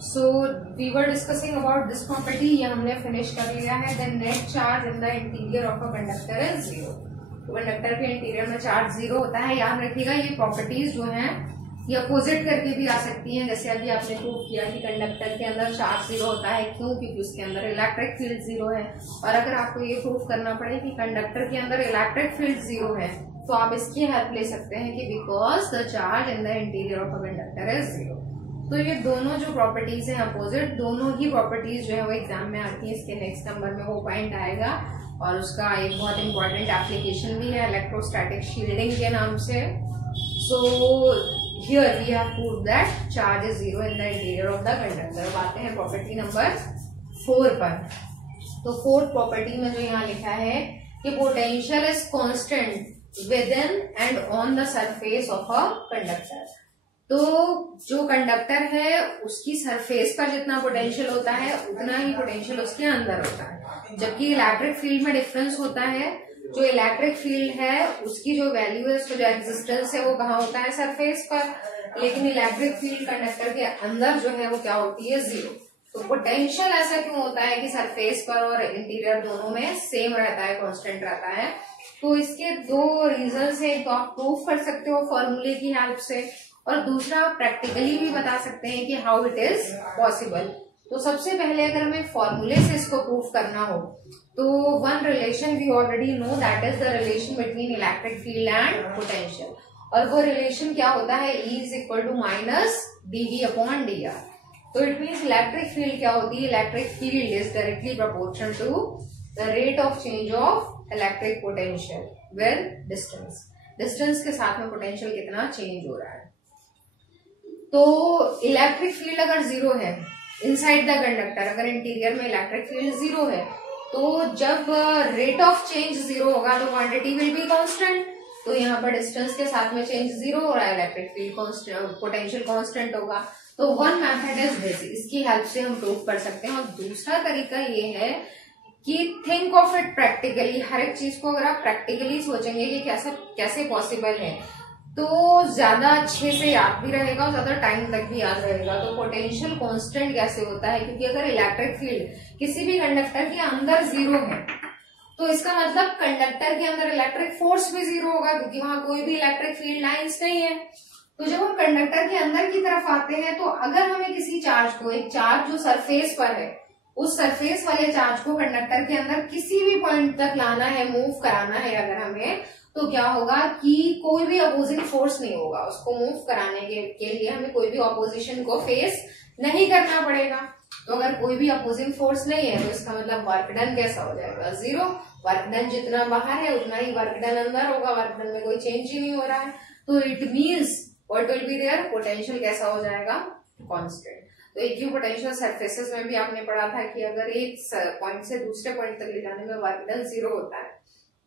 So we were discussing about this property, ये हमने finish कर लिया है। Then net charge in the interior of a conductor is zero. Conductor के interior में चार्ज जीरो होता है। याद रखिएगा ये प्रॉपर्टीज जो हैं ये अपोजिट करके भी आ सकती हैं। जैसे अभी आपने प्रूव किया कि कंडक्टर के अंदर चार्ज जीरो होता है, क्यों? क्योंकि उसके अंदर इलेक्ट्रिक फील्ड जीरो है। और अगर आपको ये प्रूव करना पड़े कि कंडक्टर के अंदर इलेक्ट्रिक फील्ड जीरो है, तो आप इसकी हेल्प ले सकते हैं कि because the charge in the interior of a conductor is zero. तो ये दोनों जो प्रॉपर्टीज हैं अपोजिट, दोनों ही प्रॉपर्टीज जो है वो एग्जाम में आती है। इसके नेक्स्ट नंबर में वो पॉइंट आएगा और उसका एक बहुत इंपॉर्टेंट एप्लीकेशन भी है इलेक्ट्रोस्टैटिक शील्डिंग के नाम से। So here we have proved that charge is zero in the interior of the conductor. अब आते हैं प्रॉपर्टी नंबर 4 पर। तो फोर्थ प्रॉपर्टी में जो यहाँ लिखा है कि potential is constant with in and on the surface of a conductor. तो जो कंडक्टर है उसकी सरफेस पर जितना पोटेंशियल होता है उतना ही पोटेंशियल उसके अंदर होता है। जबकि इलेक्ट्रिक फील्ड में डिफरेंस होता है। जो इलेक्ट्रिक फील्ड है उसकी जो वैल्यू है, उसका जो एग्जिस्टेंस है वो कहाँ होता है? सरफेस पर। लेकिन इलेक्ट्रिक फील्ड कंडक्टर के अंदर जो है वो क्या होती है? जीरो। तो पोटेंशियल ऐसा क्यों होता है कि सरफेस पर और इंटीरियर दोनों में सेम रहता है, कांस्टेंट रहता है? तो इसके दो रीजन है। तो आप प्रूव कर सकते हो फॉर्मूले की हेल्प से, और दूसरा प्रैक्टिकली भी बता सकते हैं कि हाउ इट इज पॉसिबल। तो सबसे पहले अगर हमें फॉर्मूले से इसको प्रूव करना हो तो one relation we already know, that is the relation between electric field and potential. और वो रिलेशन क्या होता है? E is equal to minus dV upon dr। तो इट मीन्स इलेक्ट्रिक फील्ड क्या होती है? Electric field is directly proportional to the rate of change of electric potential with distance. Distance के साथ में पोटेंशियल कितना चेंज हो रहा है। तो इलेक्ट्रिक फील्ड अगर जीरो है इनसाइड द कंडक्टर, अगर इंटीरियर में इलेक्ट्रिक फील्ड जीरो है, तो जब रेट ऑफ चेंज जीरो होगा तो क्वांटिटी विल बी कांस्टेंट। तो यहाँ पर डिस्टेंस के साथ में चेंज जीरो हो रहा है, इलेक्ट्रिक फील्ड पोटेंशियल कांस्टेंट होगा। तो वन मेथड इज दिस, इसकी हेल्प से हम प्रूव कर सकते हैं। और दूसरा तरीका ये है कि थिंक ऑफ इट प्रैक्टिकली। हर एक चीज को अगर आप प्रैक्टिकली सोचेंगे कि कैसे पॉसिबल है, तो ज्यादा अच्छे से याद भी रहेगा और ज्यादा टाइम तक भी याद रहेगा। तो पोटेंशियल कांस्टेंट कैसे होता है? क्योंकि अगर इलेक्ट्रिक फील्ड किसी भी कंडक्टर के अंदर जीरो है तो इसका मतलब कंडक्टर के अंदर इलेक्ट्रिक फोर्स भी जीरो होगा, क्योंकि वहां कोई भी इलेक्ट्रिक फील्ड लाइंस नहीं है। तो जब हम कंडक्टर के अंदर की तरफ आते हैं तो अगर हमें किसी चार्ज को, एक चार्ज जो सरफेस पर है, उस सरफेस वाले चार्ज को कंडक्टर के अंदर किसी भी पॉइंट तक लाना है, मूव कराना है अगर हमें, तो क्या होगा कि कोई भी अपोजिंग फोर्स नहीं होगा। उसको मूव कराने के लिए हमें कोई भी अपोजिशन को फेस नहीं करना पड़ेगा। तो अगर कोई भी अपोजिंग फोर्स नहीं है तो इसका मतलब वर्क डन कैसा हो जाएगा? जीरो। वर्क डन जितना बाहर है उतना ही वर्क डन अंदर होगा। वर्क डन में कोई चेंज ही नहीं हो रहा है। तो it means what will be there? Potential कैसा हो जाएगा? कांस्टेंट। तो इक्विपोटेंशियल सरफेसेस में भी आपने पढ़ा था कि अगर एक पॉइंट से दूसरे पॉइंट तक ले जाने में वर्क डन जीरो होता है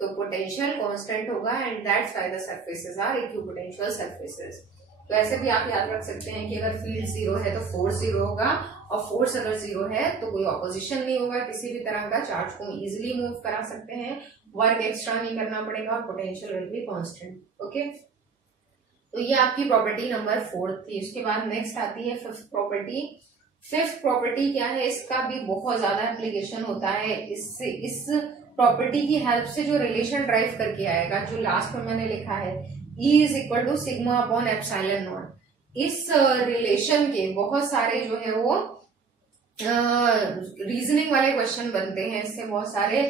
तो पोटेंशियल कांस्टेंट होगा, and that's why the surfaces are equipotential surfaces. तो ऐसे भी आप याद रख सकते हैं कि अगर फील्ड जीरो है तो फोर्स जीरो होगा, और फोर्स अगर जीरो है तो कोई ऑपोजिशन नहीं होगा किसी भी तरह का। चार्ज को इजिली मूव करा सकते हैं, वर्क एक्स्ट्रा नहीं करना पड़ेगा, और potential will be constant. Okay, तो ये आपकी प्रॉपर्टी नंबर 4 थी। उसके बाद नेक्स्ट आती है फिफ्थ प्रॉपर्टी। फिफ्थ प्रॉपर्टी क्या है? इसका भी बहुत ज्यादा एप्लीकेशन होता है। इससे इस प्रॉपर्टी की हेल्प से जो रिलेशन ड्राइव करके आएगा, जो लास्ट में मैंने लिखा है E is equal to sigma upon epsilon naught, इस रिलेशन के बहुत सारे जो है वो रीजनिंग वाले क्वेश्चन बनते हैं। इससे बहुत सारे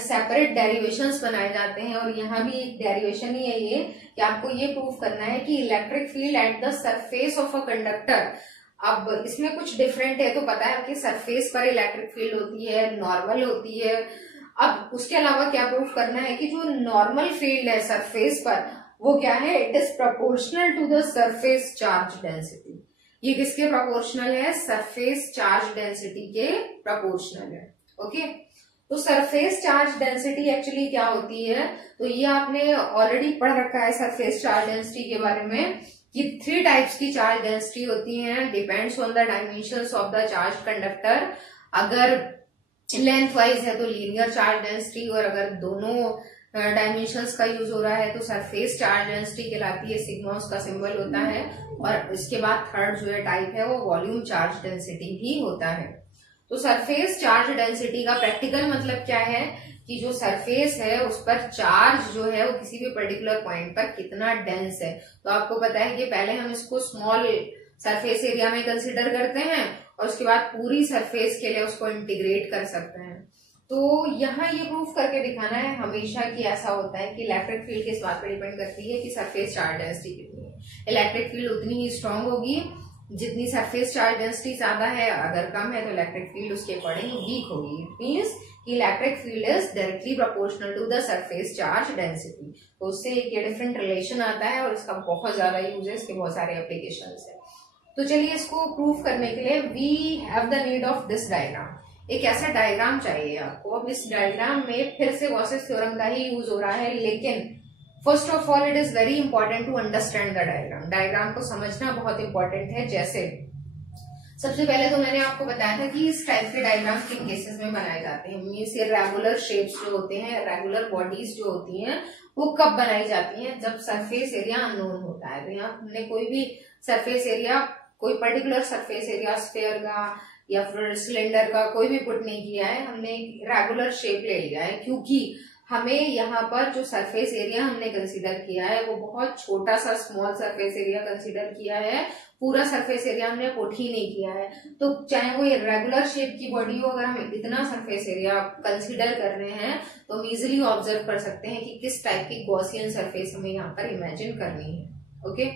सेपरेट डेरिवेशंस बनाए जाते हैं। और यहाँ भी एक डेरिवेशन ही है ये कि आपको ये प्रूव करना है कि electric field at the surface of a conductor. अब इसमें कुछ डिफरेंट है तो पता है कि सरफेस पर इलेक्ट्रिक फील्ड होती है, नॉर्मल होती है। अब उसके अलावा क्या प्रूफ करना है कि जो नॉर्मल फील्ड है सरफेस पर वो क्या है? It is proportional to the surface charge density. ये किसके प्रोपोर्शनल है? सरफेस चार्ज डेंसिटी के प्रोपोर्शनल है। ओके, तो सरफेस चार्ज डेंसिटी एक्चुअली क्या होती है? तो ये आपने ऑलरेडी पढ़ रखा है सरफेस चार्ज डेंसिटी के बारे में कि 3 टाइप्स की चार्ज डेंसिटी होती है, depends on the dimensions of the charge conductor. अगर लेंथ वाइज है तो लीनियर चार्ज डेंसिटी, और अगर दोनों डायमेंशंस का यूज हो रहा है, तो सरफेस चार्ज डेंसिटी कहलाती है, सिग्मा उसका सिंबल होता है। और इसके बाद थर्ड जो है टाइप है वो वॉल्यूम चार्ज डेंसिटी भी होता है। तो सरफेस चार्ज डेंसिटी का प्रैक्टिकल मतलब क्या है कि जो सरफेस है उस पर चार्ज जो है वो किसी भी पर्टिकुलर पॉइंट पर कितना डेंस है। तो आपको पता है कि पहले हम इसको स्मॉल सरफेस एरिया में कंसिडर करते हैं और उसके बाद पूरी सरफेस के लिए उसको इंटीग्रेट कर सकते हैं। तो यहाँ ये प्रूफ करके दिखाना है हमेशा कि ऐसा होता है कि इलेक्ट्रिक फील्ड किस बात पर डिपेंड करती है कि सरफेस चार्ज डेंसिटी कितनी है। इलेक्ट्रिक फील्ड उतनी ही स्ट्रांग होगी जितनी सरफेस चार्ज डेंसिटी ज्यादा है, अगर कम है तो इलेक्ट्रिक फील्ड उसके अकॉर्डिंग वीक होगी। इट मीन्स कि electric field is directly proportional to the surface charge density. तो उससे एक डिफरेंट रिलेशन आता है और इसका बहुत ज्यादा यूज है, इसके बहुत सारे एप्लीकेशंस है। तो चलिए इसको प्रूव करने के लिए we have the need of this diagram. एक ऐसा डायग्राम चाहिए आपको। अब इस डायग्राम में फिर से गॉसेस थ्योरम का ही यूज हो रहा है, लेकिन first of all it is very important to understand the diagram. Diagram को समझना बहुत इंपॉर्टेंट है। जैसे सबसे पहले तो मैंने आपको बताया था कि इस टाइप के डायग्राम किन केसेस में बनाए जाते हैं। मीन्स ये रेगुलर शेप्स जो होते हैं, रेगुलर बॉडीज जो होती हैं, वो कब बनाई जाती हैं? जब सरफेस एरिया अननोन होता है। तो यहाँ हमने कोई भी सरफेस एरिया, कोई पर्टिकुलर सरफेस एरिया स्फीयर का या फिर सिलेंडर का कोई भी पुट नहीं किया है, हमने रेगुलर शेप ले लिया है क्योंकि हमें यहाँ पर जो सरफेस एरिया हमने कंसीडर किया है वो बहुत छोटा सा स्मॉल सरफेस एरिया कंसीडर किया है, पूरा सरफेस एरिया हमने पुट ही नहीं किया है। तो चाहे वो रेगुलर शेप की बॉडी हो, अगर हम इतना सरफेस एरिया कंसीडर कर रहे हैं तो हम इजिली ऑब्जर्व कर सकते हैं कि किस टाइप की गॉसियन सरफेस हमें यहाँ पर इमेजिन करनी है। ओके,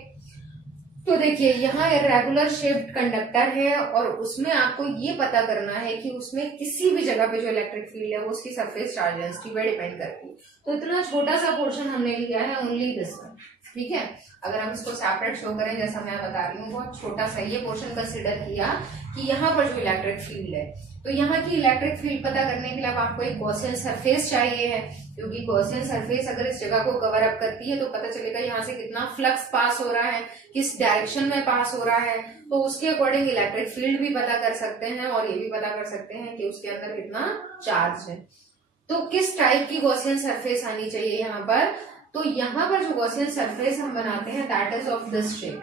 तो देखिए यहाँ इरेगुलर शेप्ड कंडक्टर है और उसमें आपको ये पता करना है कि उसमें किसी भी जगह पे जो इलेक्ट्रिक फील्ड है वो उसकी सरफेस चार्ज डेंसिटी पे डिपेंड करती है। तो इतना छोटा सा पोर्शन हमने लिया है, ओनली दिस वन। ठीक है, अगर हम इसको सेपरेट शो करें जैसा मैं बता रही हूँ, बहुत छोटा सा ये पोर्शन कंसिडर किया कि यहाँ पर जो इलेक्ट्रिक फील्ड है, तो यहाँ की इलेक्ट्रिक फील्ड पता करने के लिए आपको एक गॉसियन सरफेस चाहिए है, क्योंकि गॉसियन सरफेस अगर इस जगह को कवर अप करती है तो पता चलेगा यहाँ से कितना फ्लक्स पास हो रहा है, किस डायरेक्शन में पास हो रहा है। तो उसके अकॉर्डिंग इलेक्ट्रिक फील्ड भी पता कर सकते हैं और ये भी पता कर सकते हैं कि उसके अंदर कितना चार्ज है। तो किस टाइप की गॉसियन सरफेस आनी चाहिए यहाँ पर? तो यहाँ पर जो गॉसियन सरफेस हम बनाते हैं that is of this shape.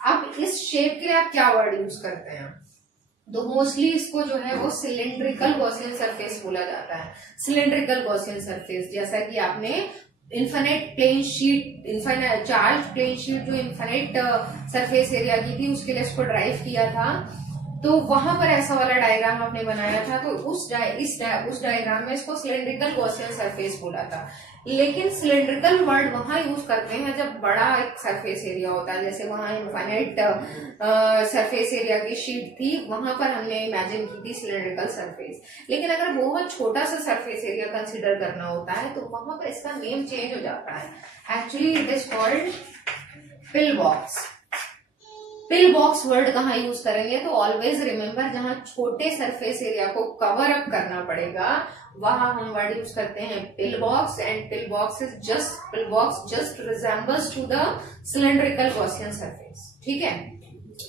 अब इस शेप के लिए आप क्या वर्ड यूज करते हैं? तो मोस्टली इसको जो है वो सिलेंड्रिकल गॉसियन सरफेस बोला जाता है। सिलेंड्रिकल गॉसियन सरफेस, जैसा कि आपने infinite plane sheet, infinite charge plane sheet जो इन्फिनिट सरफेस एरिया की थी उसके लिए इसको ड्राइव किया था, तो वहां पर ऐसा वाला डायग्राम आपने बनाया था। तो उस डायग्राम में इसको सिलेंड्रिकल गॉसियन सरफेस बोला था। लेकिन सिलेंड्रिकल वर्ड वहां यूज करते हैं जब बड़ा एक सरफेस एरिया होता है, जैसे वहां इन्फिनिट सरफेस एरिया की शीट थी, वहां पर हमने इमेजिन की थी सिलेंड्रिकल सरफेस। लेकिन अगर बहुत छोटा सा सरफेस एरिया कंसिडर करना होता है तो वहां पर इसका नेम चेंज हो जाता है। Actually it is called pill box. Pill box word कहाँ यूज करेंगे? तो ऑलवेज रिमेम्बर, जहां छोटे सरफेस एरिया को कवर अप करना पड़ेगा वहां हम वर्ड यूज करते हैं pill box. And pill box just resembles to the cylindrical Gaussian surface. ठीक है,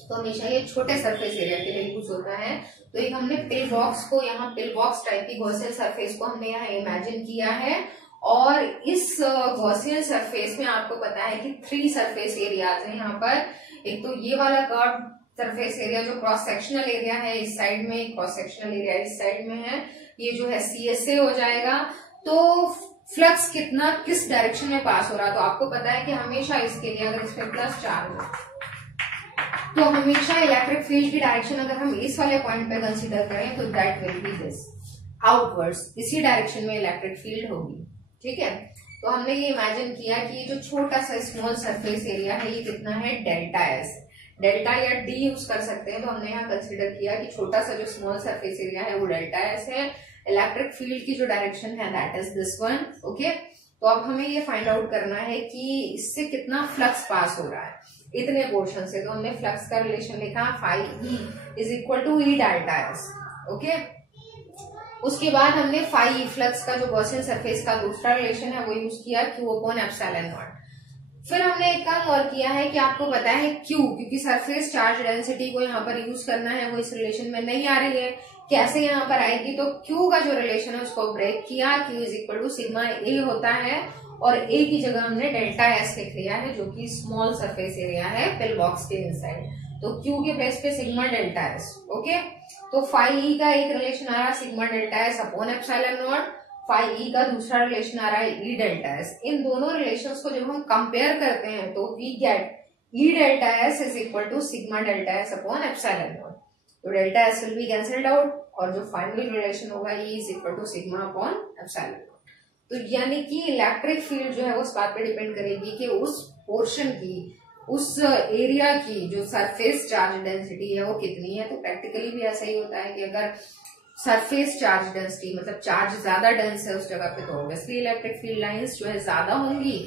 तो हमेशा ये छोटे सरफेस एरिया के लिए यूज होता है। तो एक हमने पिल बॉक्स को, यहाँ पिल बॉक्स टाइप की गॉसियन सरफेस को हमने यहाँ इमेजिन किया है। और इस गॉसियन सरफेस में आपको पता है कि 3 सरफेस एरियाज है यहाँ पर। एक तो ये वाला कर्व सरफेस एरिया जो क्रॉस सेक्शनल एरिया है इस साइड में, क्रॉस सेक्शनल एरिया इस साइड में है, ये जो है CSA हो जाएगा। तो फ्लक्स कितना किस डायरेक्शन में पास हो रहा है, तो आपको पता है कि हमेशा इसके लिए अगर इसमें प्लस चार्ज है तो हमेशा इलेक्ट्रिक फील्ड की डायरेक्शन अगर हम इस वाले पॉइंट पे कंसीडर करें तो that will B this outwards, इसी डायरेक्शन में इलेक्ट्रिक फील्ड होगी। ठीक है, तो हमने ये इमेजिन किया कि ये जो छोटा सा स्मॉल सरफेस एरिया है ये कितना है, डेल्टा एस। डेल्टा या डी यूज कर सकते हैं। तो हमने यहाँ कंसीडर किया कि छोटा सा जो स्मॉल सरफेस एरिया है वो डेल्टा एस है। इलेक्ट्रिक फील्ड की जो डायरेक्शन है that is this one. Okay, तो अब हमें ये फाइंड आउट करना है कि इससे कितना फ्लक्स पास हो रहा है इतने पोर्शन से। तो हमने फ्लक्स का रिलेशन लिखा phi E is equal to E delta S. Okay, उसके बाद हमने फाई फ्लक्स का जो गॉसियन सरफेस का दूसरा रिलेशन है वो यूज किया Q अपॉन एप्सिलॉन नॉट। फिर हमने एक काम और किया है कि आपको पता है क्यू, क्योंकि सरफेस चार्ज डेंसिटी को यहाँ पर यूज करना है, वो इस रिलेशन में नहीं आ रही है, कैसे यहाँ पर आएगी, तो क्यू का जो रिलेशन है उसको ब्रेक किया, Q is equal to sigma A होता है, और ए की जगह हमने डेल्टा एस लिख लिया है जो कि स्मॉल सरफेस एरिया है पिल बॉक्स के इनसाइड, तो क्यू के प्लेस पे सिग्मा डेल्टा एस। ओके, तो फाई ई का एक रिलेशन आ रहा है sigma delta S upon epsilon naught, phi E का दूसरा रिलेशन आ रहा है ई डेल्टा एस। इन दोनों रिलेशंस को जब हम कंपेयर करते हैं तो we get E delta S is equal to sigma delta S upon epsilon naught, तो delta S will be cancelled out और जो फाइनल रिलेशन होगा E is equal to sigma upon epsilon naught. तो यानी कि इलेक्ट्रिक फील्ड जो है वो इस बात पे डिपेंड करेगी कि उस पोर्शन की, उस एरिया की जो सरफेस चार्ज डेंसिटी है वो कितनी है। तो प्रैक्टिकली भी ऐसा ही होता है कि अगर सरफेस चार्ज डेंसिटी मतलब चार्ज ज्यादा डेंस है उस जगह पे, तो ऑब्वियसली इलेक्ट्रिक फील्ड लाइंस जो है ज्यादा होंगी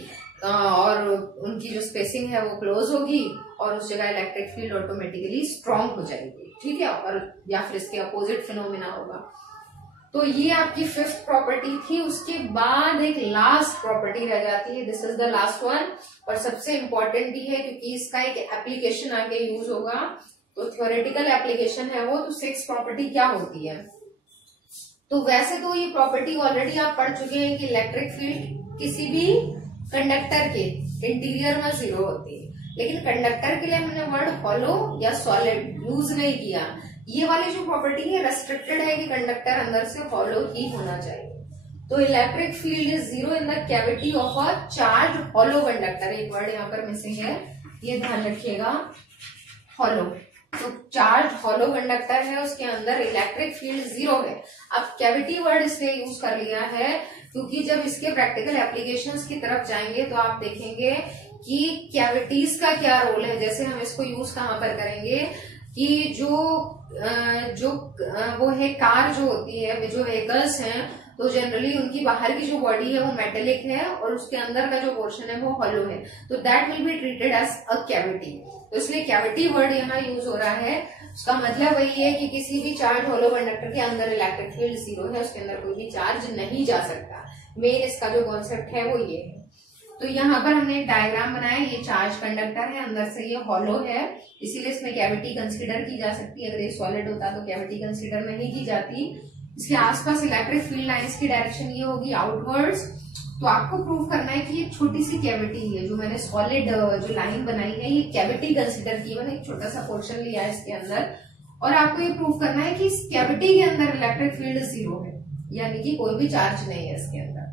और उनकी जो स्पेसिंग है वो क्लोज होगी और उस जगह इलेक्ट्रिक फील्ड ऑटोमेटिकली स्ट्रांग हो जाएगी, ठीक है, और या फिर इसके अपोजिट फिनोमिना होगा। तो ये आपकी फिफ्थ प्रॉपर्टी थी। उसके बाद एक लास्ट प्रॉपर्टी रह जाती है, this is the last one, और सबसे इंपॉर्टेंट भी है क्योंकि इसका एक एप्लीकेशन आगे यूज होगा, तो थ्योरेटिकल एप्लीकेशन है वो। तो सिक्स प्रॉपर्टी क्या होती है, तो वैसे तो ये प्रॉपर्टी ऑलरेडी आप पढ़ चुके हैं कि इलेक्ट्रिक फील्ड किसी भी कंडक्टर के इंटीरियर में 0 होती है, लेकिन कंडक्टर के लिए हमने वर्ड हॉलो या सॉलिड यूज नहीं किया। ये वाली जो प्रॉपर्टी है रेस्ट्रिक्टेड है कि कंडक्टर अंदर से हॉलो ही होना चाहिए। तो electric field is 0 in the cavity of a charge hollow conductor, एक वर्ड यहाँ पर मिसिंग है, ये ध्यान रखिएगा, हॉलो। तो चार्ज हॉलो कंडक्टर है, उसके अंदर इलेक्ट्रिक फील्ड 0 है। अब कैविटी वर्ड इसलिए यूज कर लिया है क्योंकि जब इसके प्रैक्टिकल एप्लीकेशंस की तरफ जाएंगे तो आप देखेंगे कि कैविटीज का क्या रोल है। जैसे हम इसको यूज कहाँ पर करेंगे कि जो वो है कार जो होती है, जो व्हीकल्स हैं, तो जनरली उनकी बाहर की जो बॉडी है वो मेटेलिक है और उसके अंदर का जो पोर्शन है वो हॉलो है, तो that will be treated as a cavity. तो इसलिए कैविटी वर्ड यहाँ यूज हो रहा है। उसका मतलब वही है कि किसी भी चार्ज हॉलो कंडक्टर के अंदर इलेक्ट्रिक फील्ड 0 है, उसके अंदर कोई भी चार्ज नहीं जा सकता। मेन इसका जो कॉन्सेप्ट है वो ये है। तो यहाँ पर हमने एक डायग्राम बनाया, ये चार्ज कंडक्टर है, अंदर से ये हॉलो है, इसीलिए इसमें कैविटी कंसीडर की जा सकती है। अगर ये सॉलिड होता तो कैविटी कंसीडर नहीं की जाती। इसके आसपास इलेक्ट्रिक फील्ड लाइंस की डायरेक्शन ये होगी आउटवर्ड्स। तो आपको प्रूव करना है कि ये छोटी सी कैविटी है, जो मैंने सॉलिड जो लाइन बनाई है ये कैविटी कंसीडर की, मैंने एक छोटा सा पोर्शन लिया है इसके अंदर, और आपको ये प्रूव करना है कि इस कैविटी के अंदर इलेक्ट्रिक फील्ड 0 है, यानी कि कोई भी चार्ज नहीं है इसके अंदर।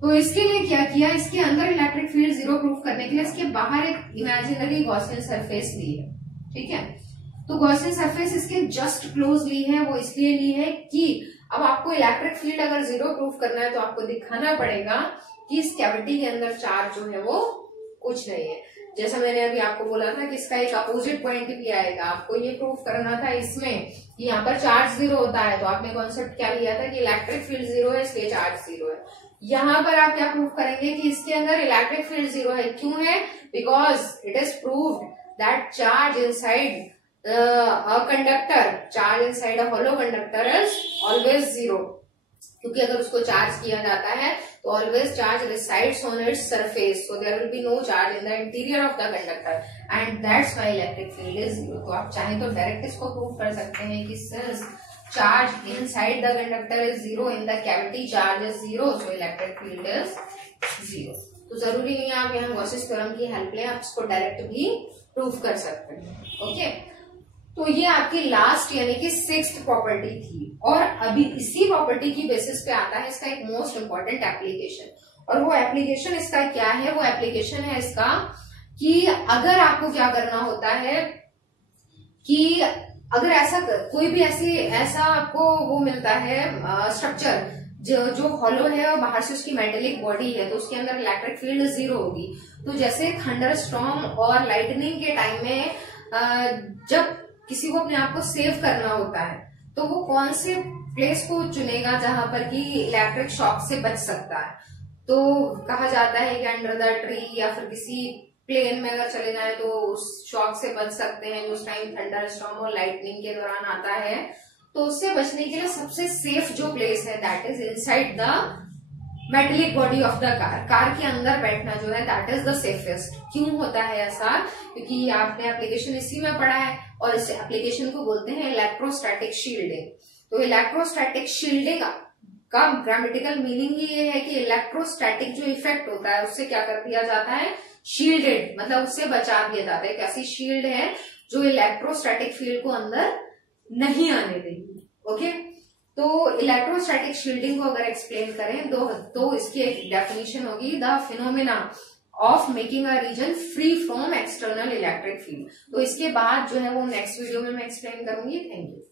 तो इसके लिए क्या किया, इसके अंदर इलेक्ट्रिक फील्ड 0 प्रूव करने के लिए इसके बाहर एक इमेजिनरी गॉसियन सरफेस ली है, ठीक है। तो गॉसियन सरफेस इसके जस्ट क्लोज ली है, वो इसलिए ली है कि अब आपको इलेक्ट्रिक फील्ड अगर 0 प्रूव करना है तो आपको दिखाना पड़ेगा कि इस कैविटी के अंदर चार्ज जो है वो कुछ नहीं है। जैसा मैंने अभी आपको बोला था कि इसका एक अपोजिट पॉइंट भी आएगा, आपको ये प्रूव करना था इसमें कि यहाँ पर चार्ज 0 होता है, तो आपने कॉन्सेप्ट क्या लिया था कि इलेक्ट्रिक फील्ड 0 है इसलिए चार्ज 0 है। यहाँ पर आप क्या प्रूव करेंगे कि इसके अंदर इलेक्ट्रिक फील्ड 0 है, क्यों है, because it is proved that charge inside a conductor, charge inside a hollow conductor is always 0, क्योंकि अगर उसको चार्ज किया जाता है तो always charge resides on its surface, so there will be no charge in the interior of the conductor and that's why electric field is 0। तो आप चाहे तो डायरेक्ट इसको प्रूव कर सकते हैं कि since charge inside the conductor is 0, in the cavity charge is 0, so electric field is 0। तो जरूरी नहीं है आप यहाँ गॉसियस थ्योरम की हेल्प लें, आप इसको डायरेक्ट भी प्रूव कर सकते हैं। ओके, तो ये आपकी लास्ट यानी कि 6th प्रॉपर्टी थी, और अभी इसी प्रॉपर्टी की बेसिस पे आता है इसका एक मोस्ट इंपॉर्टेंट एप्लीकेशन, और वो एप्लीकेशन इसका क्या है, वो एप्लीकेशन है इसका कि अगर आपको क्या करना होता है कि अगर ऐसा कोई भी ऐसा आपको वो मिलता है स्ट्रक्चर जो हॉलो है और बाहर से उसकी मेटेलिक बॉडी है, तो उसके अंदर इलेक्ट्रिक फील्ड 0 होगी। तो जैसे थंडर स्टॉर्म और लाइटनिंग के टाइम में जब किसी को अपने आप को सेव करना होता है तो वो कौन से प्लेस को चुनेगा जहां पर कि इलेक्ट्रिक शॉक से बच सकता है। तो कहा जाता है कि अंडर द ट्री या फिर किसी प्लेन में अगर चले जाए तो उस शॉक से बच सकते हैं जो उस टाइम थंडर स्टॉर्म और लाइटनिंग के दौरान आता है। तो उससे बचने के लिए सबसे सेफ जो प्लेस है that is inside the metallic body of the car, car के अंदर बैठना जो है दैट इज द सेफेस्ट। क्यों होता है ऐसा? क्योंकि आपने एप्लीकेशन इसी में पढ़ा है और इस एप्लीकेशन को बोलते हैं इलेक्ट्रोस्टैटिक शील्डिंग। तो इलेक्ट्रोस्टैटिक शील्डिंग का ग्रामेटिकल मीनिंग ये है कि इलेक्ट्रोस्टैटिक जो इफेक्ट होता है उससे क्या कर दिया जाता है, शील्डेड, मतलब उससे बचा दिया जाता है। एक ऐसी शील्ड है जो इलेक्ट्रोस्टैटिक फील्ड को अंदर नहीं आने देगी। ओके, तो इलेक्ट्रोस्टैटिक शील्डिंग को अगर एक्सप्लेन करें तो इसकी एक डेफिनेशन होगी the phenomena of making a region free from external electric field. तो इसके बाद जो है वो नेक्स्ट वीडियो में मैं एक्सप्लेन करूंगी। Thank you.